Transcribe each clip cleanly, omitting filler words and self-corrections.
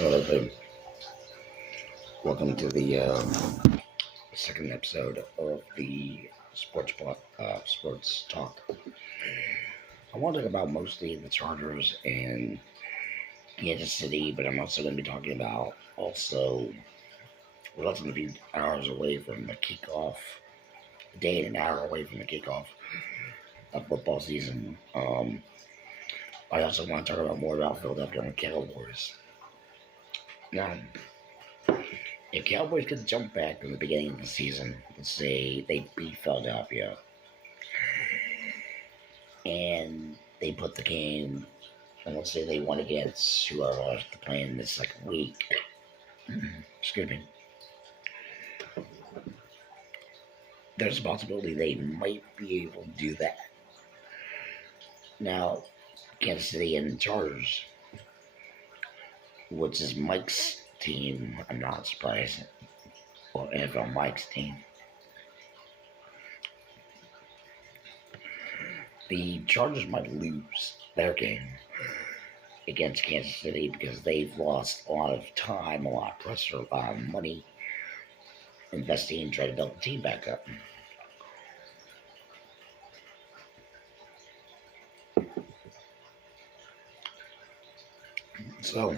Okay. Welcome to the second episode of the Sports Talk. I want to talk about mostly the Chargers and Kansas City, but I'm also going to be talking about also we're less than a few hours away from the kickoff, a day and an hour away from the kickoff of football season. I also want to talk about more about Philadelphia and the Cowboys. Now, if Cowboys could jump back in the beginning of the season, let's say they beat Philadelphia and they put the game, and let's say they won against whoever to play in this second week. Excuse me. There's a possibility they might be able to do that. Now, Kansas City and Chargers, which is Mike's team, I'm not surprised, or NFL Mike's team. The Chargers might lose their game against Kansas City because they've lost a lot of time, a lot of pressure, a lot of money investing and trying to build the team back up. So,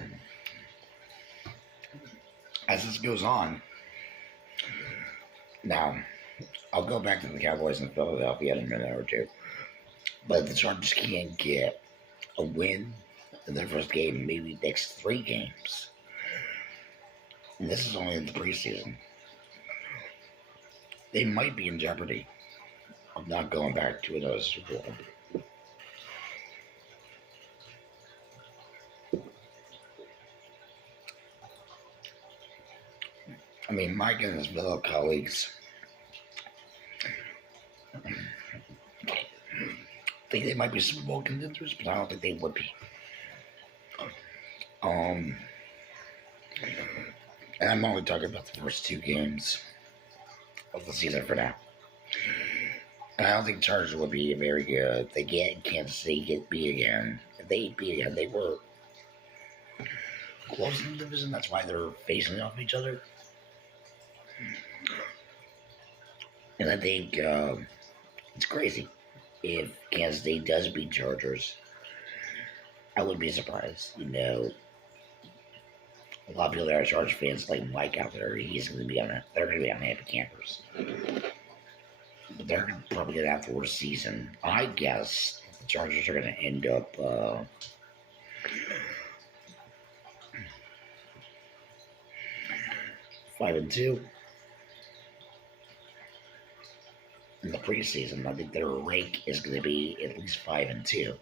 as this goes on, now I'll go back to the Cowboys in Philadelphia in a minute or two, but the Chargers can't get a win in their first game, maybe next 3 games. And this is only in the preseason. They might be in jeopardy of not going back to another Super Bowl. I mean, Mike and his fellow colleagues think they might be Super Bowl contenders, but I don't think they would be. And I'm only talking about the first 2 games of the season for now. And I don't think Chargers would be very good. If they get Kansas City get beat again. If they beat again, they were close in the division. That's why they're facing off each other. And I think it's crazy. If Kansas City does beat Chargers, I wouldn't be surprised. You know, a lot of people that are Chargers fans, like Mike out there, they're going to be unhappy campers. But they're probably going to have the worst season. I guess the Chargers are going to end up 5-2 in the preseason. I think their rank is going to be at least 5-2,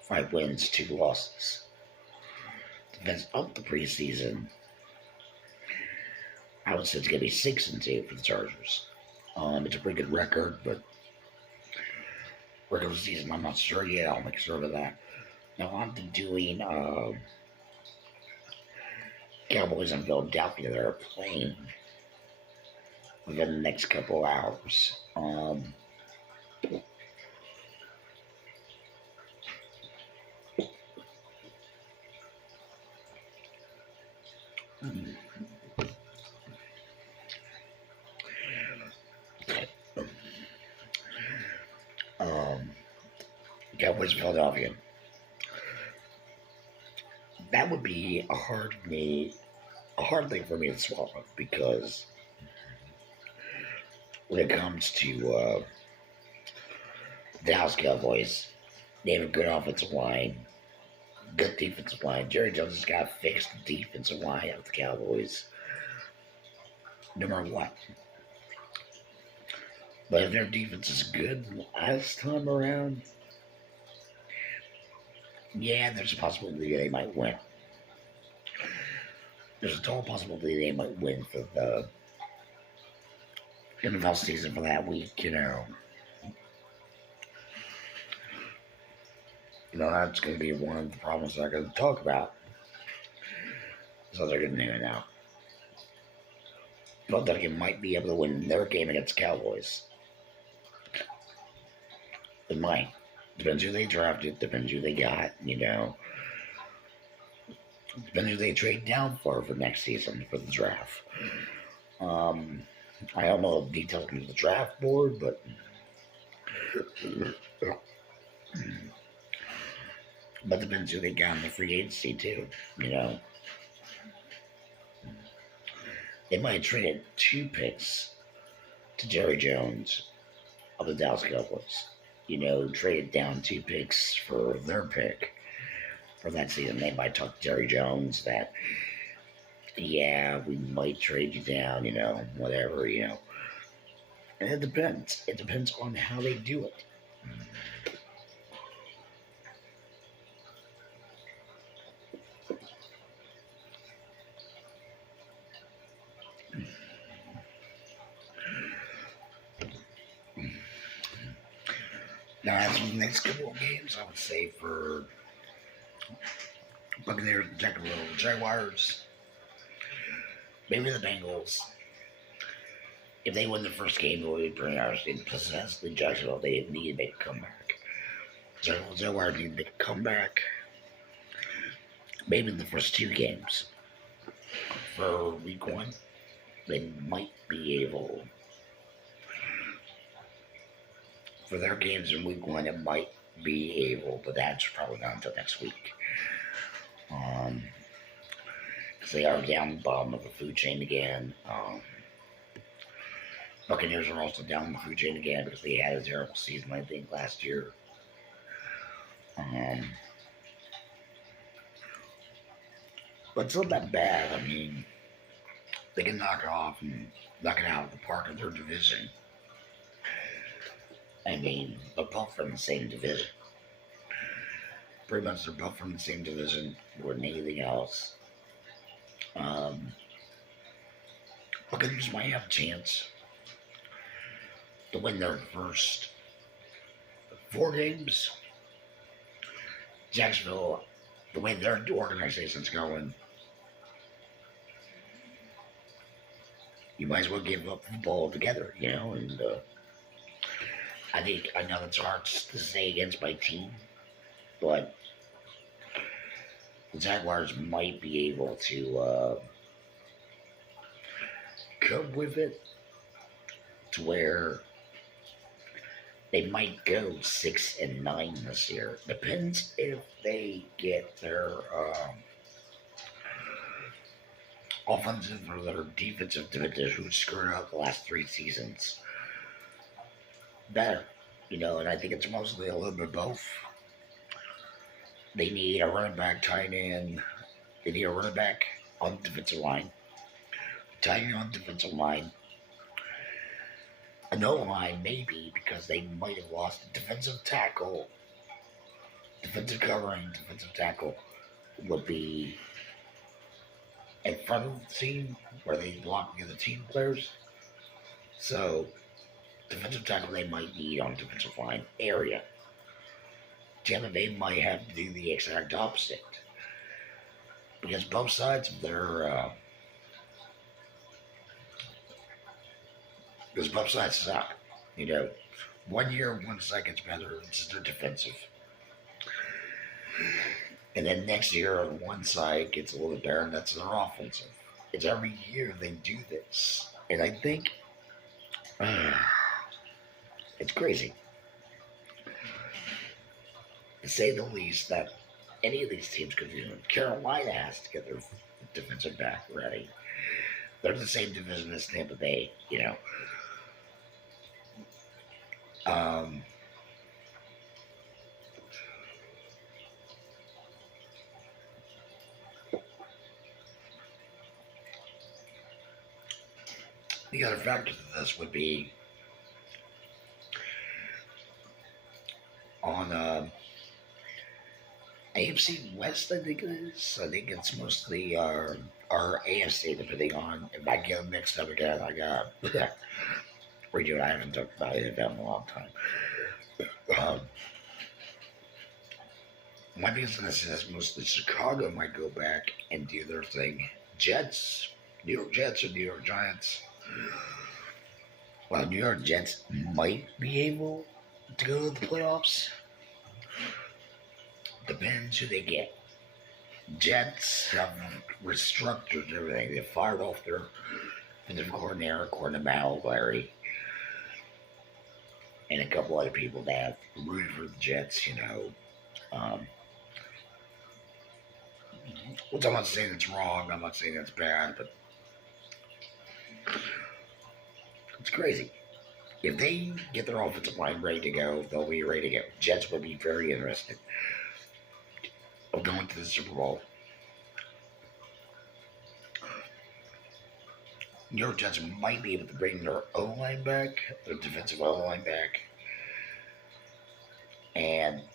5 wins, 2 losses. Depends up the preseason. I would say it's going to be 6-2 for the Chargers. It's a pretty good record, but regular season, I'm not sure yet. I'll make sure of that. Now on to doing Cowboys and Philadelphia. They're playing within the next couple hours. Cowboys Philadelphia. That would be a hard thing for me to swallow, because when it comes to the Dallas Cowboys, they have a good offensive line, good defensive line. Jerry Jones has got to fix the defensive line of the Cowboys, no matter what. But if their defense is good last time around, yeah, there's a possibility they might win. There's a total possibility they might win for the NFL season for that week, you know. That's going to be one of the problems that I'm going to talk about. So they're going to name it now. Philadelphia might be able to win their game against the Cowboys. It might. Depends who they drafted, depends who they got, you know. Depending who they trade down for next season for the draft. I don't know the details of the draft board, but depends who they got in the free agency too. You know, they might trade 2 picks to Jerry Jones of the Dallas Cowboys. You know, traded down 2 picks for their pick for that season. They might talk to Jerry Jones that, yeah, we might trade you down, you know, whatever, you know. And it depends. It depends on how they do it. Now, as for the next couple of games, I would say for Buccaneers and Jaguars, maybe the Bengals. If they win the first game, it would be pretty hard. They possess the Jacksonville. They need to make a comeback. Jaguars need to make a comeback. Maybe in the first 2 games. For week 1, they might be able. For their games in week 1, it might be able, but that's probably not until next week. Because they are down the bottom of the food chain again. Buccaneers are also down the food chain again because they had a terrible season, I think, last year. But it's not that bad. I mean, they can knock it off and knock it out of the park of their division. I mean, they're both from the same division. Pretty much they're both from the same division more than anything else. Buccaneers might have a chance to win their first 4 games. Jacksonville, the way their organization's going, you might as well give up the ball altogether, you know, and I know it's hard to say against my team, but the Jaguars might be able to cope with it to where they might go 6-9 this year. Depends if they get their offensive or their defensive division who screwed up the last 3 seasons better, you know, and I think it's mostly a little bit of both. They need a running back, tight end. They need a running back on the defensive line, tight end on the defensive line. A no line, maybe, because they might have lost a defensive tackle. Defensive covering, defensive tackle would be in front of the team where they block the other team players. So, defensive tackle they might need on defensive line area. Damn, they might have to do the exact opposite. Because both sides of their because both sides suck. You know, one year, one side gets better, it's their defensive. And then next year, one side gets a little bit better, and that's their offensive. It's every year they do this. And I think it's crazy, to say the least, that any of these teams could do it. Carolina has to get their defensive back ready. They're the same division as Tampa Bay, you know. The other factor to this would be on AFC West, I think it is. I think it's mostly our AFC, depending on, if I get them mixed up again, I got redo it. I haven't talked about it in a long time. My business is mostly Chicago might go back and do their thing. Jets, New York Jets or New York Giants. Well, New York Jets might be able to go to the playoffs. Depends who they get. Jets have restructured everything. They fired off their defensive coordinator, according to Mal Larry, and a couple other people that have rooted for the Jets, which I'm not saying it's wrong, I'm not saying it's bad, but it's crazy. If they get their offensive line ready to go, they'll be ready to go. Jets will be very interested of going to the Super Bowl. New York Jets might be able to bring their O-line back, their defensive O-line back,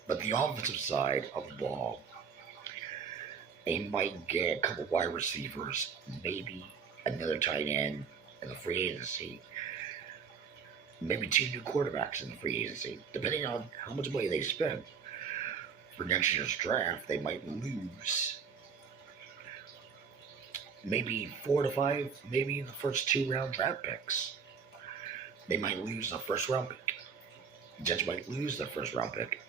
but the offensive side of the ball, they might get a couple wide receivers, maybe another tight end in the free agency, maybe 2 new quarterbacks in the free agency, depending on how much money they spend. For next year's draft, they might lose maybe 4 to 5, maybe the first 2-round draft picks. They might lose the first round pick. The Jets might lose their first round pick.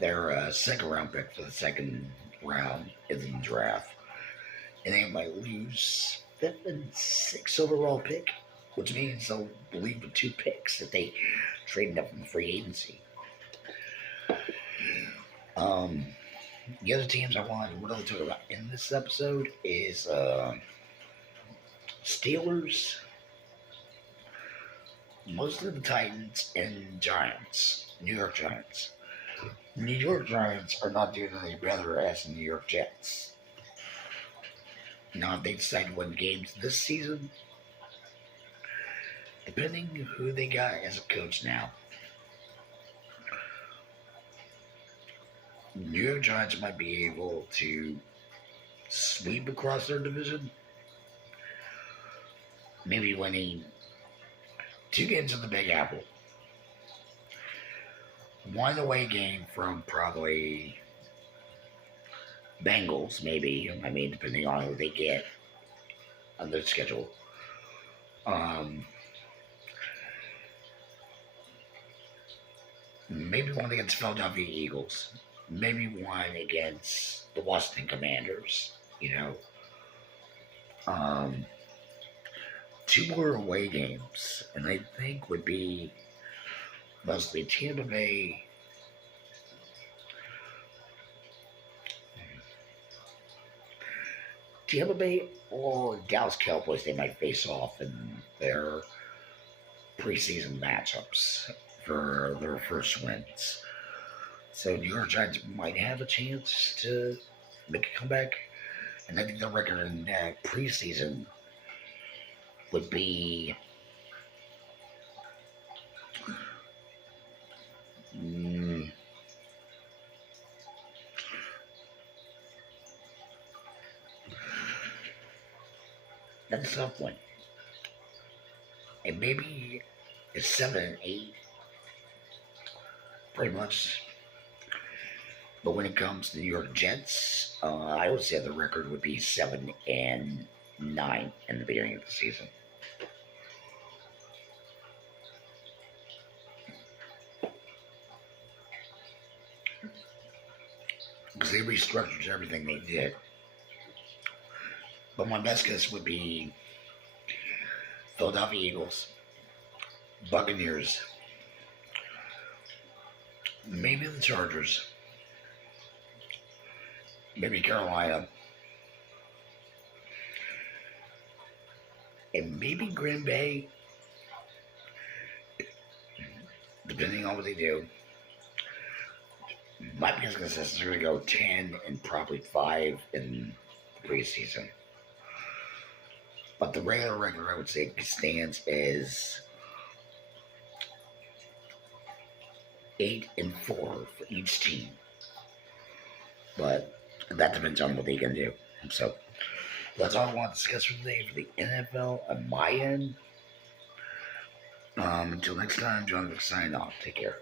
Their second round pick for the second round in the draft. And they might lose 5th and 6th overall pick, which means they'll leave with 2 picks that they traded up from the free agency. The other teams I want to really talk about in this episode is Steelers, most of the Titans, and Giants, New York Giants. New York Giants are not doing any better as the New York Jets. Now, if they decide to win games this season, depending who they got as a coach now, New York Giants might be able to sweep across their division, maybe winning 2 games in the Big Apple. 1 away game from probably Bengals, maybe. I mean, depending on who they get on their schedule. Maybe 1 against Philadelphia Eagles. Maybe 1 against the Washington Commanders, 2 more away games, and I think would be mostly Tampa Bay, or Dallas Cowboys. They might face off in their preseason matchups for their first wins. So New York Giants might have a chance to make a comeback. And I think the record in preseason would be that's a tough one. And maybe it's 7-8, pretty much. But when it comes to the New York Jets, I would say the record would be 7-9 in the beginning of the season. Because they restructured everything they did. But my best guess would be Philadelphia Eagles, Buccaneers, maybe the Chargers, maybe Carolina, and maybe Green Bay, depending on what they do. My biggest guess is they're going to go 10 and probably 5 in the preseason. But the regular record, I would say, stands as 8-4 for each team. But that depends on what they can do. So that's all I want to discuss for today for the NFL on my end. Until next time, JonahVick signing off. Take care.